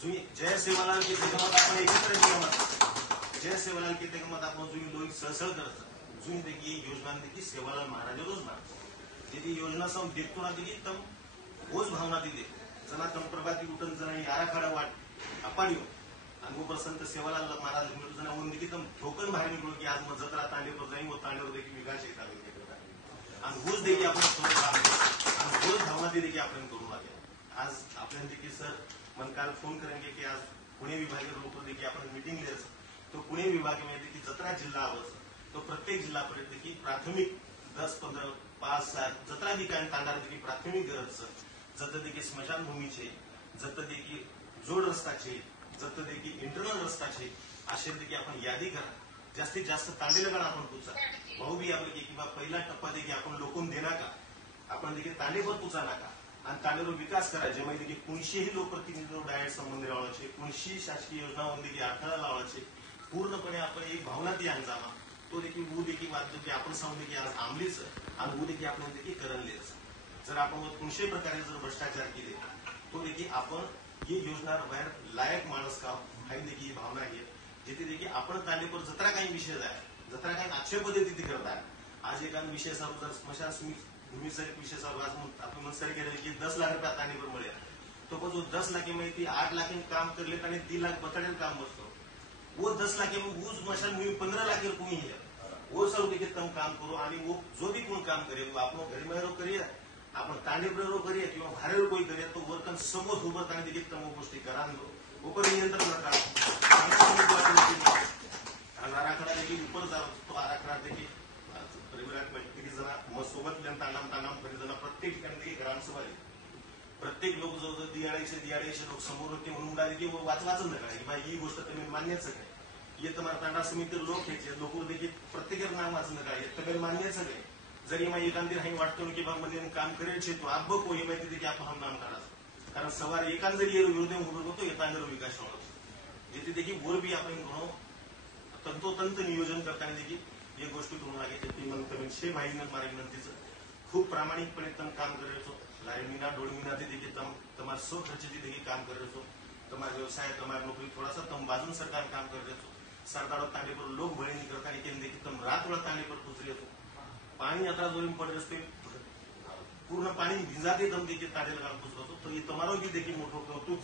जय सेवालाल के तेगमत आपण एकत्र नियमत जय सेवालाल के तेगमत आपण जुई लोक सहसळ करत जुई देखी योजना देखी सेवालाल महाराज रोज ना यदि योजना सम देखतो ना देखी तम रोज भावना दी दे जना तम प्रभाती उठन जना आराखडा वाट आपण यो आणि प्रसंत सेवालाल महाराज मिळून जना उन देखी तम ठोकन बाहेर निघलो की आज मग जत्रा तांडे पर जाईन व तांडेवर देखी विकास येतात आणि रोज देखी आपण आणि रोज भावना दी देखी आपण करून आले आज आपल्याला देखी सर मन काल फोन करेंगे कि आज पुणे विभागीय लोग देखिए अपन मीटिंग ले तो पुणे विभाग में देखिए 17 जिला आवश्यक तो प्रत्येक जिला पर देखिए प्राथमिक 10-15 5-7 17 ठिकाणी तांडार देखिए प्राथमिक गरज जत देखिए स्मशान भूमीचे जत देखिए जोड रस्ताचे जत देखिए इंटरनल रस्ताचे असे देखिए आपण यादी करा जास्तीत जास्त तांडेला गण आपण पुचा भाऊ भी आपले की किंवा पहिला टप्पा देखिए आपण लोकून देना का आपण देखिए तांडेवर पुचा नाका आणि तांडेवर विकास करायचे म्हणजे की कोणशीही लोकप्रतिनिधीवर डायरेक्ट संबंध लावायचे कोणशी शासकीय योजनांमध्ये की अडथळा लावायचे पूर्णपणे आपण एक भावना ती आणजावा तो देखील वो देखील वाटतो की आपण सांगू की आज आंबलीच आणि वो देखील आपण देखील करणलेच जर आपण कोणत्याही प्रकारे जर भ्रष्टाचार केले तो देखील आपण ही योजना बाहेर लायक माणूस का हाही देखील भावना आहे जिथे देखील आपण तांडेपर जत्रा काही विषय आहे जत्रा काही अक्षय पद्धती करत आहे आज एका विषय सर्व जर स्मशान भूमि सर विषय सर्व आपण मन सर केलं की 10 लाख रुपये तांडेपर मिळेल तो पण जो 10 लाख में 8 लाख काम करले आणि 3 लाख बतड़े काम बसतो वो 10 लाख में वो स्मशान भूमि 15 लाख रुपये है वो सब देखिए तम काम करो आणि वो जो भी कोण काम करे वो आपण घरी में करिए आपण तांडेपर करिए किंवा बाहेर कोई करिए तो वर्तन समोर सोबत आणि देखील तम गोष्टी करा ऊपर नियंत्रण आराखडा देखील ऊपर जातो तो आराखडा देखील सोबत प्रत्येक ठिकाणी ग्रामसभा प्रत्येक लोक जो दियाळीशे लोक समोर होते म्हणून की वाचन नका ही गोष्ट तुम्ही मान्यच काय ये तुम्हाला तांडा समिती लोक घ्यायचे लोक देखील प्रत्येक नाव वाचन नका येत मान्यच काय जरी मग एखादी हाई वाटतो की बाबा मध्ये काम करेल तो अब कोई माहिती देखील आपण हम नाम काढा कारण सवार एकान जरी विरोध होतो येताना विकास होणार जिथे देखील वर बी आपण तंतोतंत नियोजन करताना देखील ये गोष्टी करू लागे शे भाई मारे विनंतीचं खूप प्रामाणिकपणे तम काम करायचो लाईन मीना डोळ मीना देखिए तमार सो खर्च देखिए काम करायचो तमार व्यवसाय तमार नौकरी थोड़ा सा तम बाजून सरकार काम करायचो सरदारो तांडे पर लोक बळी करता देखिए तम रात वेळा तांडे पर पुजले पाणी यात्रा जोरी पडे रस्ते पूर्ण पाणी भिजाते तम देखिए तांडेला काम पुजतो तो ये तुम्हारो भी देखिए मोठो कौतुक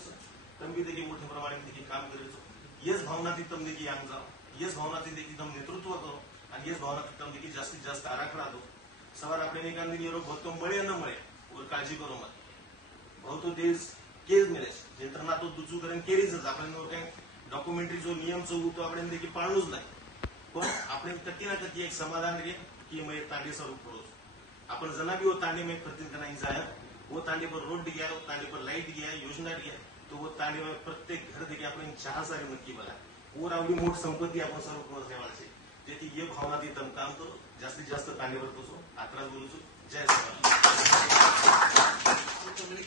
तम भी देखिए मोठे प्रमाणे देखिए काम करायचो येस भावना ती तम देखिए आम जाओ येस भावना ती देखिए तम नेतृत्व करो आणि येस भावना ती तम देखिए जास्तीत जास्त आराखडा दो सवार अपने निकाल ये रोग बहुत मळे न मळे और काळजी करो मत बहुत देश केस मिळे यंत्रणा तो दुजू करेन केलीच आपण काही डॉक्युमेंटरी जो नियम चौक तो आपण देखील पाळूच नाही पण आपण कती ना कती एक समाधान रे की मैं तांडे स्वरूप पडो आपण जना भी वो तांडे में प्रति करना जाए वो तांडे पर रोड दिया वो तांडे पर लाइट दिया योजना दिया तो वो तांडे में प्रत्येक घर देखिए आपण 4 सारी नक्की बघा वो रावली मोठ संपत्ती आपण सर्व ठेवायची जेथे ये भावना ती तम काम करो जास्तीत जास्त तांडेवर पोचो 11 बोलूचो जय श्री